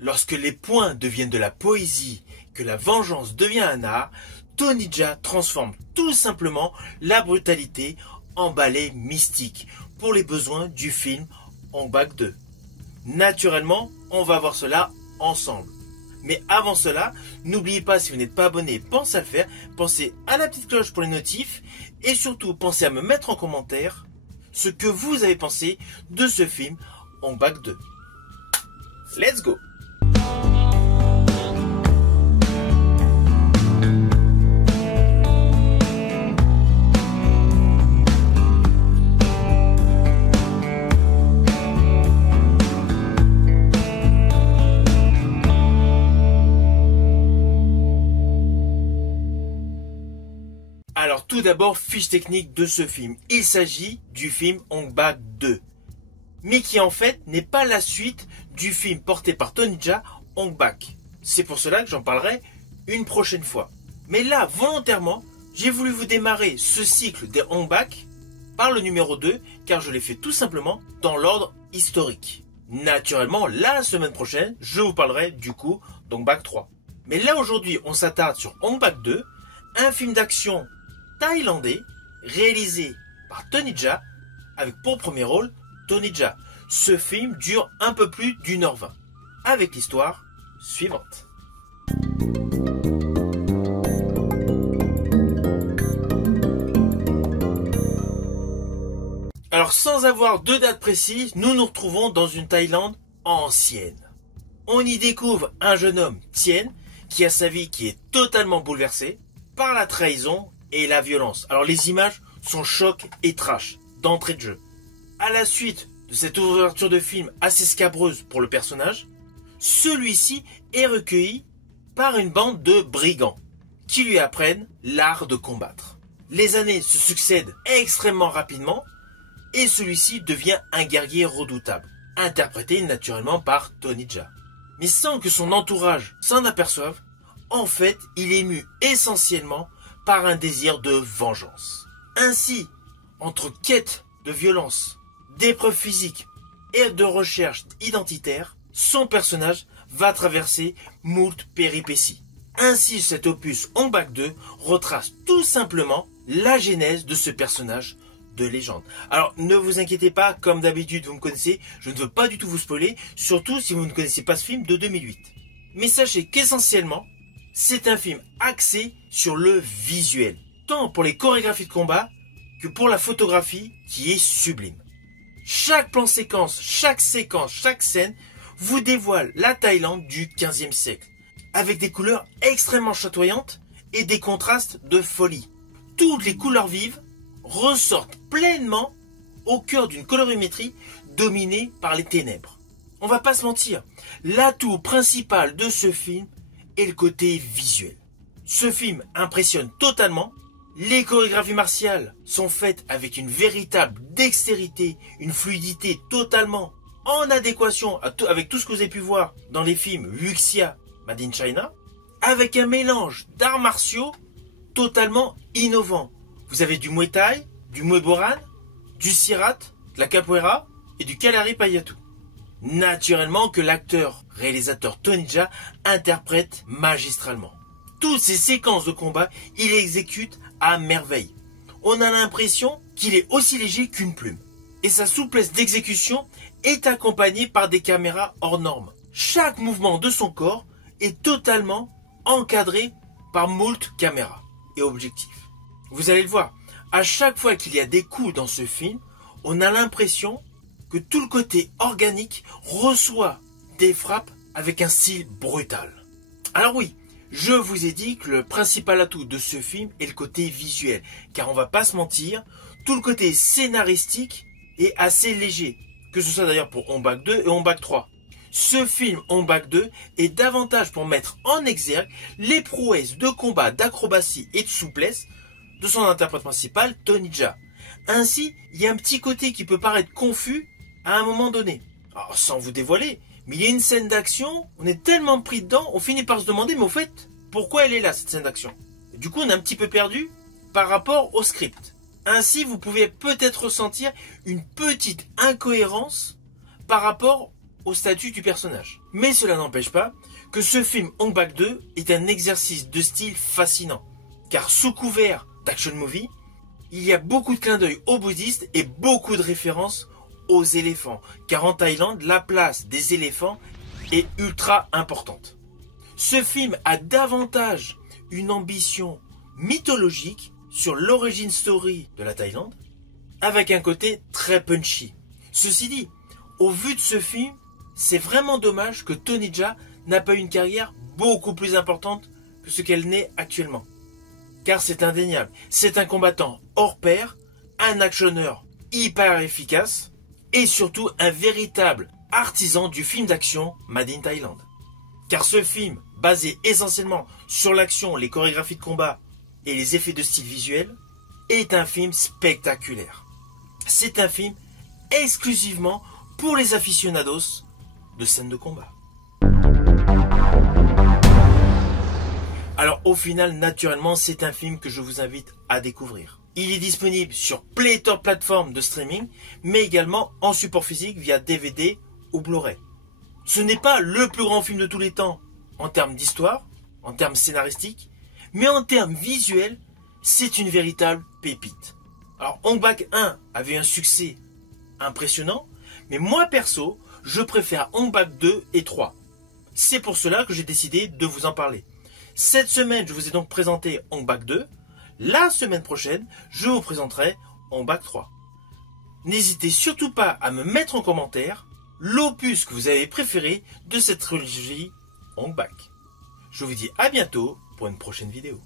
Lorsque les points deviennent de la poésie, que la vengeance devient un art, Tonija transforme tout simplement la brutalité en ballet mystique pour les besoins du film Ong Bak 2. Naturellement, on va voir cela ensemble. Mais avant cela, n'oubliez pas, si vous n'êtes pas abonné, pensez à le faire, pensez à la petite cloche pour les notifs et surtout pensez à me mettre en commentaire ce que vous avez pensé de ce film Ong Bak 2. Let's go! Alors tout d'abord, fiche technique de ce film. Il s'agit du film Ong Bak 2. Mais qui en fait n'est pas la suite du film porté par Tonija, Ong Bak. C'est pour cela que j'en parlerai une prochaine fois. Mais là, volontairement, j'ai voulu vous démarrer ce cycle des Ong Bak par le numéro 2, car je l'ai fait tout simplement dans l'ordre historique. Naturellement, la semaine prochaine, je vous parlerai du coup d'Ong Bak 3. Mais là aujourd'hui, on s'attarde sur Ong Bak 2, un film d'action thaïlandais réalisé par Tonija avec pour premier rôle Tonija. Ce film dure un peu plus d'1h20 avec l'histoire suivante. Alors sans avoir de date précise, nous nous retrouvons dans une Thaïlande ancienne. On y découvre un jeune homme, Tien, qui a sa vie qui est totalement bouleversée par la trahison et la violence. Alors les images sont choc et trash d'entrée de jeu. À la suite de cette ouverture de film assez scabreuse pour le personnage, celui-ci est recueilli par une bande de brigands qui lui apprennent l'art de combattre. Les années se succèdent extrêmement rapidement et celui-ci devient un guerrier redoutable, interprété naturellement par Tonija. Mais sans que son entourage s'en aperçoive, en fait, il est ému essentiellement par un désir de vengeance. Ainsi, entre quête de violence, d'épreuves physiques et de recherche identitaire, son personnage va traverser moult péripéties. Ainsi, cet opus Ong Bak 2 retrace tout simplement la genèse de ce personnage de légende. Alors, ne vous inquiétez pas, comme d'habitude, vous me connaissez, je ne veux pas du tout vous spoiler, surtout si vous ne connaissez pas ce film de 2008. Mais sachez qu'essentiellement, c'est un film axé sur le visuel, tant pour les chorégraphies de combat que pour la photographie qui est sublime. Chaque plan séquence, chaque scène vous dévoile la Thaïlande du XVe siècle, avec des couleurs extrêmement chatoyantes et des contrastes de folie. Toutes les couleurs vives ressortent pleinement au cœur d'une colorimétrie dominée par les ténèbres. On va pas se mentir, l'atout principal de ce film est le côté visuel. Ce film impressionne totalement. Les chorégraphies martiales sont faites avec une véritable dextérité, une fluidité totalement en adéquation avec tout ce que vous avez pu voir dans les films Wuxia, Made in China, avec un mélange d'arts martiaux totalement innovant. Vous avez du Muay Thai, du Muay Boran, du Sirat, de la Capoeira et du Kalari Payatu. Naturellement que l'acteur-réalisateur Tonija interprète magistralement. Toutes ces séquences de combat, il exécute à merveille. On a l'impression qu'il est aussi léger qu'une plume. Et sa souplesse d'exécution est accompagnée par des caméras hors normes. Chaque mouvement de son corps est totalement encadré par moult caméras et objectifs. Vous allez le voir, à chaque fois qu'il y a des coups dans ce film, on a l'impression que tout le côté organique reçoit des frappes avec un style brutal. Alors oui, je vous ai dit que le principal atout de ce film est le côté visuel, car on va pas se mentir, tout le côté scénaristique est assez léger, que ce soit d'ailleurs pour Ong Bak 2 et Ong Bak 3. Ce film Ong Bak 2 est davantage pour mettre en exergue les prouesses de combat, d'acrobatie et de souplesse de son interprète principal, Tonija. Ainsi, il y a un petit côté qui peut paraître confus à un moment donné. Alors, sans vous dévoiler, mais il y a une scène d'action, on est tellement pris dedans, on finit par se demander, mais au fait, pourquoi elle est là, cette scène d'action? Du coup, on est un petit peu perdu par rapport au script. Ainsi, vous pouvez peut-être ressentir une petite incohérence par rapport au statut du personnage. Mais cela n'empêche pas que ce film Ong Bak 2 est un exercice de style fascinant. Car sous couvert d'action movie, il y a beaucoup de clins d'œil aux bouddhistes et beaucoup de références aux éléphants. Car en Thaïlande, la place des éléphants est ultra importante. Ce film a davantage une ambition mythologique sur l'origin story de la Thaïlande, avec un côté très punchy. Ceci dit, au vu de ce film, c'est vraiment dommage que Tony Jaa n'a pas une carrière beaucoup plus importante que ce qu'elle n'est actuellement. Car c'est indéniable, c'est un combattant hors pair, un actionneur hyper efficace, et surtout un véritable artisan du film d'action Made in Thailand. Car ce film, basé essentiellement sur l'action, les chorégraphies de combat et les effets de style visuel, est un film spectaculaire. C'est un film exclusivement pour les aficionados de scènes de combat. Alors au final, naturellement, c'est un film que je vous invite à découvrir. Il est disponible sur pléthore de plateformes de streaming, mais également en support physique via DVD ou Blu-ray. Ce n'est pas le plus grand film de tous les temps en termes d'histoire, en termes scénaristiques, mais en termes visuels, c'est une véritable pépite. Alors Ong Bak 1 avait un succès impressionnant, mais moi perso, je préfère Ong Bak 2 et 3. C'est pour cela que j'ai décidé de vous en parler. Cette semaine, je vous ai donc présenté Ong Bak 2. La semaine prochaine, je vous présenterai Ong Bak 3. N'hésitez surtout pas à me mettre en commentaire l'opus que vous avez préféré de cette trilogie Ong Bak. Je vous dis à bientôt pour une prochaine vidéo.